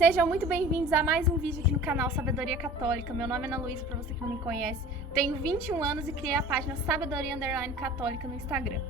Sejam muito bem-vindos a mais um vídeo aqui no canal Sabedoria Católica. Meu nome é Ana Luísa, para você que não me conhece. Tenho 21 anos e criei a página Sabedoria_Católica no Instagram.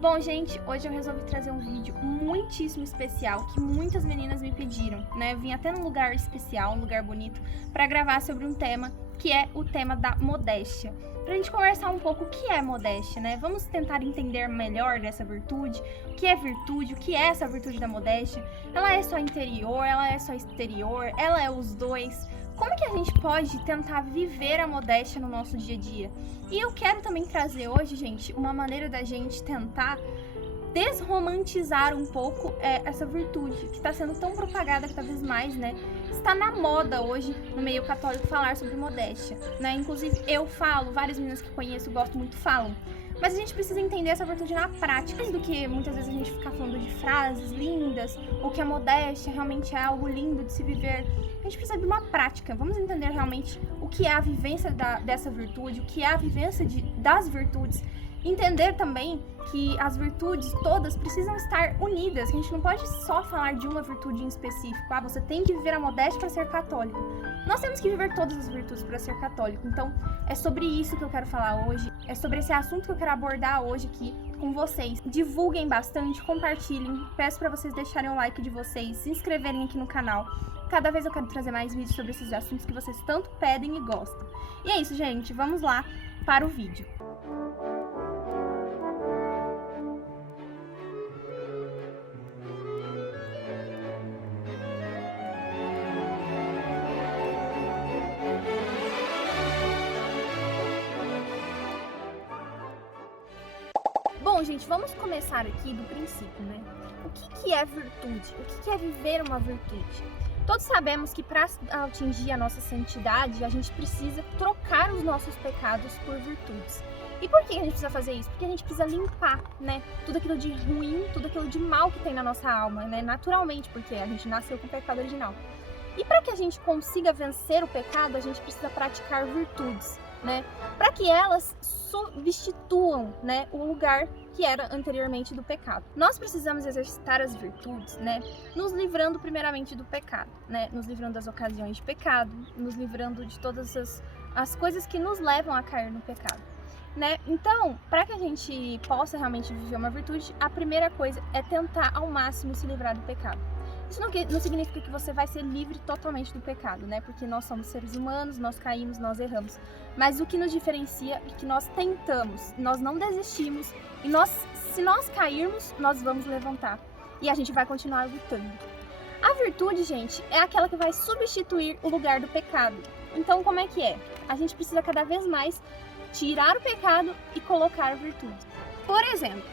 Bom, gente, hoje eu resolvi trazer um vídeo muitíssimo especial que muitas meninas me pediram, né? Eu vim até num lugar especial, um lugar bonito, para gravar sobre um tema que é o tema da modéstia. Pra gente conversar um pouco o que é modéstia, né? Vamos tentar entender melhor dessa virtude, o que é virtude, o que é essa virtude da modéstia. Ela é só interior, ela é só exterior, ela é os dois. Como que a gente pode tentar viver a modéstia no nosso dia a dia? E eu quero também trazer hoje, gente, uma maneira da gente tentar desromantizar um pouco essa virtude que está sendo tão propagada cada vez mais, né? Está na moda hoje no meio católico falar sobre modéstia, né? Inclusive eu falo, várias meninas que conheço gostam muito falam. Mas a gente precisa entender essa virtude na prática, do que muitas vezes a gente fica falando de frases lindas, ou que a modéstia realmente é algo lindo de se viver. A gente precisa de uma prática. Vamos entender realmente o que é a vivência dessa virtude, o que é a vivência das virtudes. Entender também que as virtudes todas precisam estar unidas, que a gente não pode só falar de uma virtude em específico. Ah, você tem que viver a modéstia para ser católico. Nós temos que viver todas as virtudes para ser católico. Então, é sobre isso que eu quero falar hoje. É sobre esse assunto que eu quero abordar hoje aqui com vocês. Divulguem bastante, compartilhem. Peço para vocês deixarem o like de vocês, se inscreverem aqui no canal. Cada vez eu quero trazer mais vídeos sobre esses assuntos que vocês tanto pedem e gostam. E é isso, gente. Vamos lá para o vídeo. Bom, gente, vamos começar aqui do princípio, né? O que é virtude? O que é viver uma virtude? Todos sabemos que para atingir a nossa santidade, a gente precisa trocar os nossos pecados por virtudes. E por que a gente precisa fazer isso? Porque a gente precisa limpar, né? Tudo aquilo de ruim, tudo aquilo de mal que tem na nossa alma, né? Naturalmente, porque a gente nasceu com o pecado original. E para que a gente consiga vencer o pecado, a gente precisa praticar virtudes, né? Para que elas substituam, né, o lugar que era anteriormente do pecado. Nós precisamos exercitar as virtudes, né, nos livrando primeiramente do pecado, né, nos livrando das ocasiões de pecado, nos livrando de todas as coisas que nos levam a cair no pecado, né? Então, para que a gente possa realmente viver uma virtude, a primeira coisa é tentar ao máximo se livrar do pecado. Isso não significa que você vai ser livre totalmente do pecado, né? Porque nós somos seres humanos, nós caímos, nós erramos. Mas o que nos diferencia é que nós tentamos, nós não desistimos. E se nós cairmos, nós vamos levantar. E a gente vai continuar lutando. A virtude, gente, é aquela que vai substituir o lugar do pecado. Então, como é que é? A gente precisa cada vez mais tirar o pecado e colocar a virtude. Por exemplo,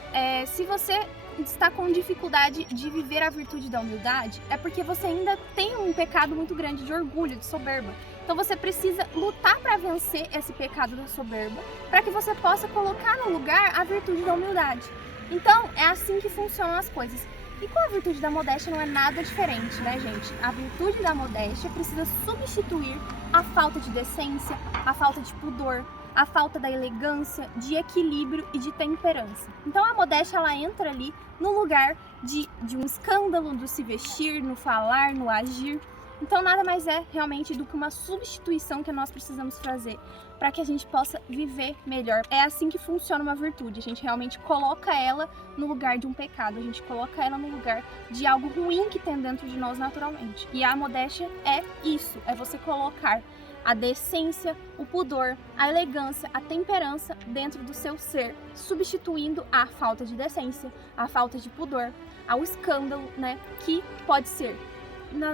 se você está com dificuldade de viver a virtude da humildade, é porque você ainda tem um pecado muito grande de orgulho, de soberba. Então você precisa lutar para vencer esse pecado da soberba, para que você possa colocar no lugar a virtude da humildade. Então é assim que funcionam as coisas. E com a virtude da modéstia não é nada diferente, né, gente? A virtude da modéstia precisa substituir a falta de decência, a falta de pudor, a falta da elegância, de equilíbrio e de temperança. Então a modéstia, ela entra ali no lugar de um escândalo, do se vestir, no falar, no agir. Então nada mais é realmente do que uma substituição que nós precisamos fazer para que a gente possa viver melhor. É assim que funciona uma virtude. A gente realmente coloca ela no lugar de um pecado, a gente coloca ela no lugar de algo ruim que tem dentro de nós naturalmente. E a modéstia é isso, é você colocar a decência, o pudor, a elegância, a temperança dentro do seu ser, substituindo a falta de decência, a falta de pudor, ao escândalo, né, que pode ser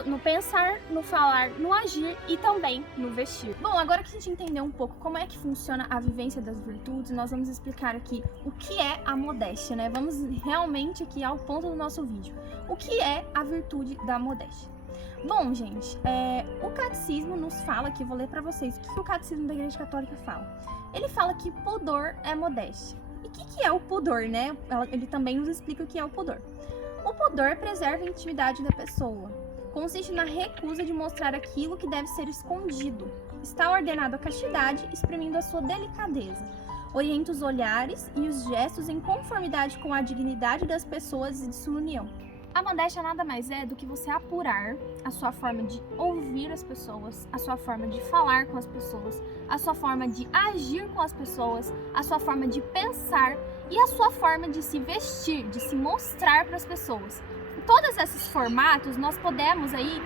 no pensar, no falar, no agir e também no vestir. Bom, agora que a gente entendeu um pouco como é que funciona a vivência das virtudes, nós vamos explicar aqui o que é a modéstia, né? Vamos realmente aqui ao ponto do nosso vídeo. O que é a virtude da modéstia? Bom, gente, o catecismo nos fala aqui, vou ler para vocês o que o catecismo da Igreja Católica fala. Ele fala que pudor é modéstia. E o que é o pudor, né? Ele também nos explica o que é o pudor. O pudor preserva a intimidade da pessoa. Consiste na recusa de mostrar aquilo que deve ser escondido. Está ordenado a castidade, exprimindo a sua delicadeza. Orienta os olhares e os gestos em conformidade com a dignidade das pessoas e de sua união. A modéstia nada mais é do que você apurar a sua forma de ouvir as pessoas, a sua forma de falar com as pessoas, a sua forma de agir com as pessoas, a sua forma de pensar e a sua forma de se vestir, de se mostrar para as pessoas. Em todos esses formatos, nós podemos aí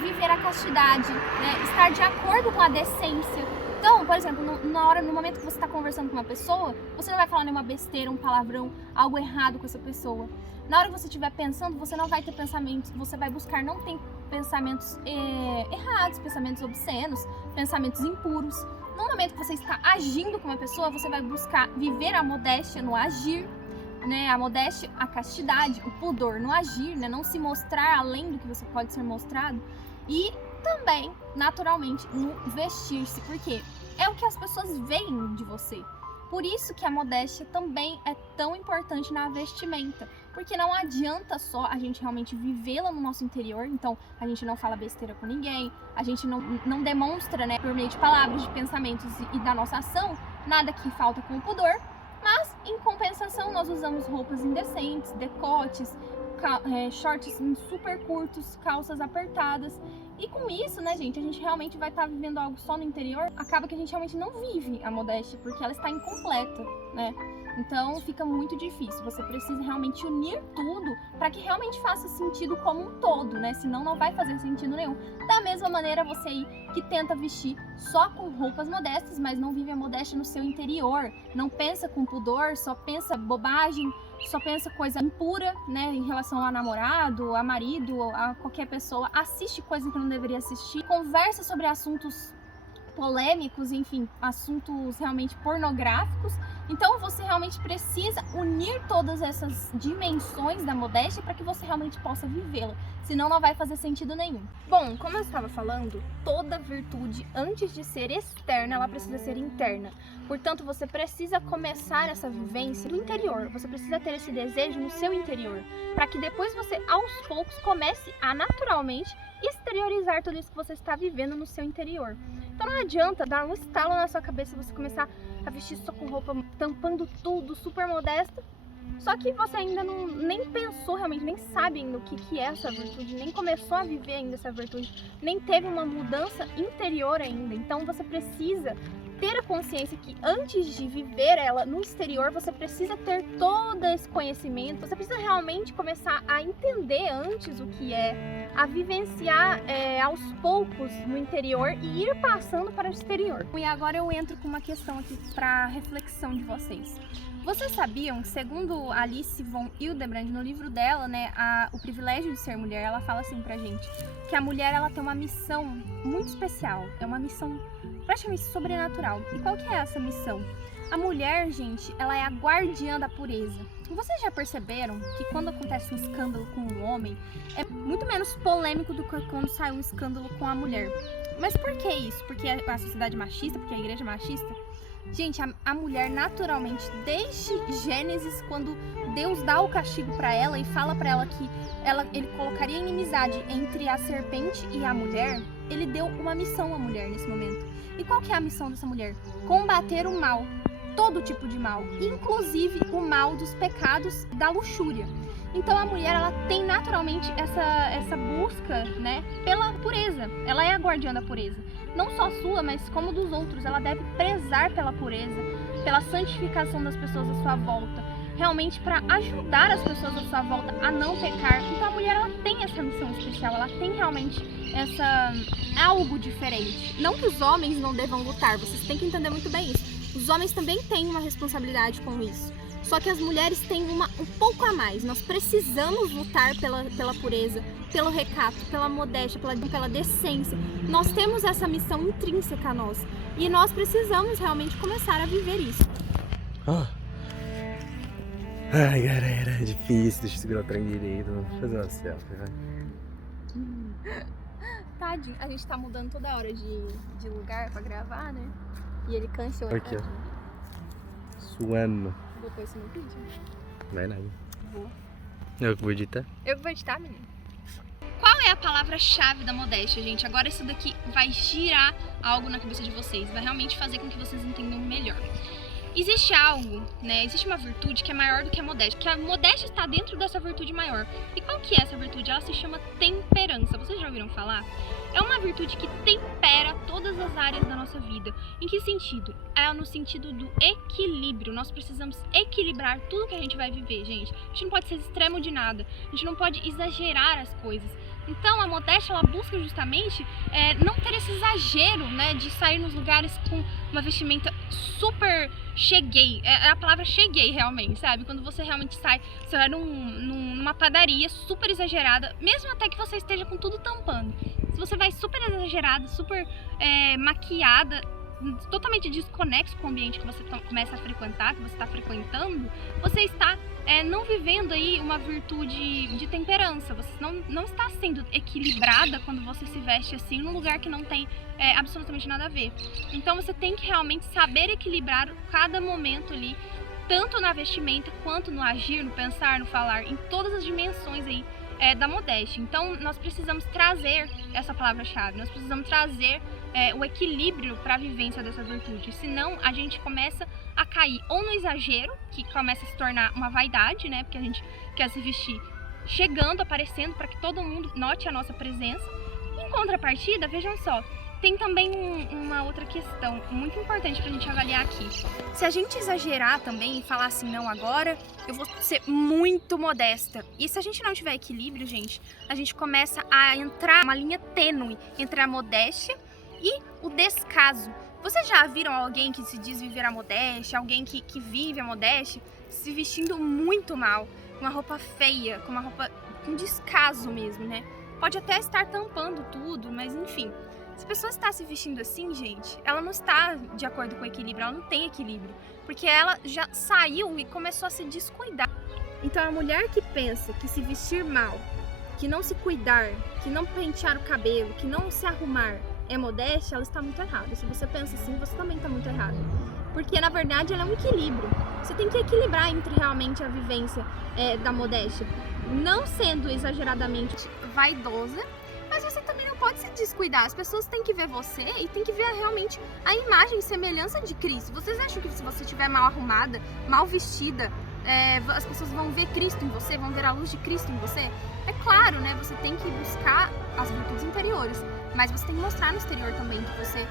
viver a castidade, né? Estar de acordo com a decência. Então, por exemplo, no momento que você está conversando com uma pessoa, você não vai falar nenhuma besteira, um palavrão, algo errado com essa pessoa. Na hora que você estiver pensando, você não vai ter pensamentos, você vai buscar não ter pensamentos errados, pensamentos obscenos, pensamentos impuros. No momento que você está agindo com uma pessoa, você vai buscar viver a modéstia no agir, né? A modéstia, a castidade, o pudor no agir, né? Não se mostrar além do que você pode ser mostrado. E também, naturalmente, no vestir-se, porque é o que as pessoas veem de você. Por isso que a modéstia também é tão importante na vestimenta, porque não adianta só a gente realmente vivê-la no nosso interior, então a gente não fala besteira com ninguém, a gente não demonstra, né, por meio de palavras, de pensamentos e da nossa ação, nada que falta com o pudor, mas em compensação nós usamos roupas indecentes, decotes, shorts super curtos, calças apertadas. E com isso, né, gente, a gente realmente vai estar vivendo algo só no interior. Acaba que a gente realmente não vive a modéstia, porque ela está incompleta, né? Então fica muito difícil. Você precisa realmente unir tudo para que realmente faça sentido como um todo, né? Senão não vai fazer sentido nenhum. Da mesma maneira, você aí que tenta vestir só com roupas modestas, mas não vive a modéstia no seu interior, não pensa com pudor, só pensa bobagem, só pensa coisa impura, né, em relação a namorado, a marido, a qualquer pessoa, assiste coisa que não deveria assistir, conversa sobre assuntos polêmicos, enfim, assuntos realmente pornográficos. Então você realmente precisa unir todas essas dimensões da modéstia para que você realmente possa vivê-la, senão não vai fazer sentido nenhum. Bom, como eu estava falando, toda virtude, antes de ser externa, ela precisa ser interna. Portanto, você precisa começar essa vivência do interior, você precisa ter esse desejo no seu interior, para que depois você, aos poucos, comece a naturalmente exteriorizar tudo isso que você está vivendo no seu interior. Então não adianta dar um estalo na sua cabeça e você começar a vestir só com roupa tampando tudo, super modesta, só que você ainda nem pensou realmente, nem sabe ainda o que é essa virtude, nem começou a viver ainda essa virtude, nem teve uma mudança interior ainda. Então você precisa ter a consciência que antes de viver ela no exterior, você precisa ter todo esse conhecimento, você precisa realmente começar a entender antes o que é, a vivenciar aos poucos no interior e ir passando para o exterior. E agora eu entro com uma questão aqui para reflexão de vocês. Vocês sabiam, segundo Alice von Hildebrand, no livro dela, né, O Privilégio de Ser Mulher, ela fala assim pra gente, que a mulher ela tem uma missão muito especial, é uma missão praticamente sobrenatural. E qual que é essa missão? A mulher, gente, ela é a guardiã da pureza. E vocês já perceberam que quando acontece um escândalo com um homem, é muito menos polêmico do que quando sai um escândalo com a mulher. Mas por que isso? Porque a sociedade machista, porque a igreja é machista? Gente, a mulher naturalmente, desde Gênesis, quando Deus dá o castigo para ela e fala para ela que ele colocaria inimizade entre a serpente e a mulher, ele deu uma missão à mulher nesse momento. E qual que é a missão dessa mulher? Combater o mal, todo tipo de mal, inclusive o mal dos pecados da luxúria. Então a mulher ela tem naturalmente essa busca, né, pela pureza. Ela é a guardiã da pureza. Não só sua, mas como dos outros. Ela deve prezar pela pureza, pela santificação das pessoas à sua volta, realmente para ajudar as pessoas à sua volta a não pecar. Então a mulher ela tem essa missão especial, ela tem realmente algo diferente. Não que os homens não devam lutar, vocês têm que entender muito bem isso. Os homens também têm uma responsabilidade com isso. Só que as mulheres têm um pouco a mais. Nós precisamos lutar pela pureza, pelo recato, pela modéstia, pela decência. Nós temos essa missão intrínseca a nós. E nós precisamos realmente começar a viver isso. Ai, galera, é difícil. Deixa eu segurar o trem direito. Vamos fazer uma selfie, vai. Tadinho, a gente tá mudando toda hora de lugar pra gravar, né? E ele cansou. Aqui, ó. Suando. Vou pôr isso no vídeo? Vai nada. Vou. Eu que vou editar? Eu que vou editar, menina. Qual é a palavra-chave da modéstia, gente? Agora isso daqui vai girar algo na cabeça de vocês. Vai realmente fazer com que vocês entendam melhor. Existe algo, né? Existe uma virtude que é maior do que a modéstia, que a modéstia está dentro dessa virtude maior. E qual que é essa virtude? Ela se chama temperança. Vocês já ouviram falar? É uma virtude que tempera todas as áreas da nossa vida. Em que sentido? É no sentido do equilíbrio. Nós precisamos equilibrar tudo que a gente vai viver, gente. A gente não pode ser extremo de nada. A gente não pode exagerar as coisas. Então a modéstia, ela busca justamente não ter esse exagero, né, de sair nos lugares com uma vestimenta super cheguei, é a palavra cheguei realmente, sabe? Quando você realmente sai, você vai numa padaria super exagerada, mesmo até que você esteja com tudo tampando. Se você vai super exagerada, super maquiada, totalmente desconexo com o ambiente que você começa a frequentar, que você está frequentando, você está não vivendo aí uma virtude de temperança. Você não está sendo equilibrada quando você se veste assim num lugar que não tem absolutamente nada a ver. Então você tem que realmente saber equilibrar cada momento ali, tanto na vestimenta quanto no agir, no pensar, no falar, em todas as dimensões aí da modéstia. Então nós precisamos trazer essa palavra-chave, nós precisamos trazer o equilíbrio para a vivência dessa virtude, senão a gente começa a cair ou no exagero, que começa a se tornar uma vaidade, né, porque a gente quer se vestir chegando, aparecendo para que todo mundo note a nossa presença. Em contrapartida, vejam só, tem também uma outra questão muito importante pra gente avaliar aqui. Se a gente exagerar também e falar assim, não, agora eu vou ser muito modesta. E se a gente não tiver equilíbrio, gente, a gente começa a entrar uma linha tênue entre a modéstia e o descaso. Vocês já viram alguém que se diz viver a modéstia, alguém que vive a modéstia, se vestindo muito mal, com uma roupa feia, com uma roupa com descaso mesmo, né? Pode até estar tampando tudo, mas enfim. Se a pessoa está se vestindo assim, gente, ela não está de acordo com o equilíbrio, ela não tem equilíbrio, porque ela já saiu e começou a se descuidar. Então a mulher que pensa que se vestir mal, que não se cuidar, que não pentear o cabelo, que não se arrumar é modéstia, ela está muito errada. Se você pensa assim, você também está muito errado. Porque na verdade ela é um equilíbrio. Você tem que equilibrar entre realmente a vivência da modéstia, não sendo exageradamente vaidosa, mas você também não pode se descuidar. As pessoas têm que ver você e têm que ver realmente a imagem e semelhança de Cristo. Vocês acham que se você estiver mal arrumada, mal vestida, as pessoas vão ver Cristo em você, vão ver a luz de Cristo em você? É claro, né? Você tem que buscar as virtudes interiores, mas você tem que mostrar no exterior também que você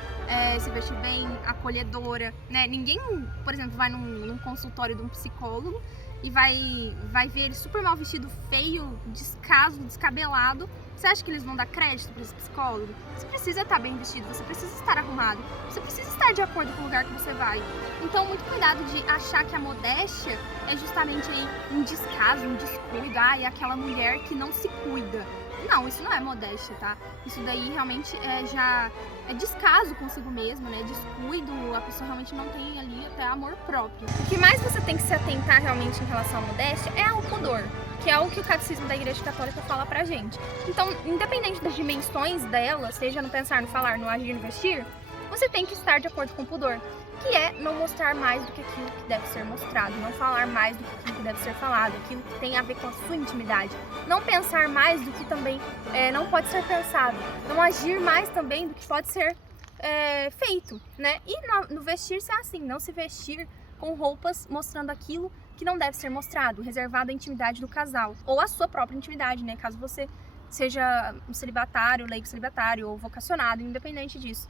se veste bem, acolhedora, né? Ninguém, por exemplo, vai num consultório de um psicólogo e vai ver ele super mal vestido, feio, descaso, descabelado. Você acha que eles vão dar crédito para esse psicólogo? Você precisa estar bem vestido, você precisa estar arrumado, você precisa estar de acordo com o lugar que você vai. Então, muito cuidado de achar que a modéstia é justamente aí um descaso, um descuido, é aquela mulher que não se cuida. Não, isso não é modéstia, tá? Isso daí realmente já é descaso consigo mesmo, né? Descuido, a pessoa realmente não tem ali até amor próprio. O que mais você tem que se atentar realmente em relação à modéstia é ao pudor, que é o que o Catecismo da Igreja Católica fala pra gente. Então, independente das dimensões dela, seja no pensar, no falar, no agir, no vestir, você tem que estar de acordo com o pudor, que é não mostrar mais do que aquilo que deve ser mostrado, não falar mais do que aquilo que deve ser falado, aquilo que tem a ver com a sua intimidade, não pensar mais do que também não pode ser pensado, não agir mais também do que pode ser feito, né? E no vestir-se é assim, não se vestir com roupas mostrando aquilo que não deve ser mostrado, reservado à intimidade do casal, ou à sua própria intimidade, né? Caso você seja um celibatário, leigo celibatário ou vocacionado, independente disso.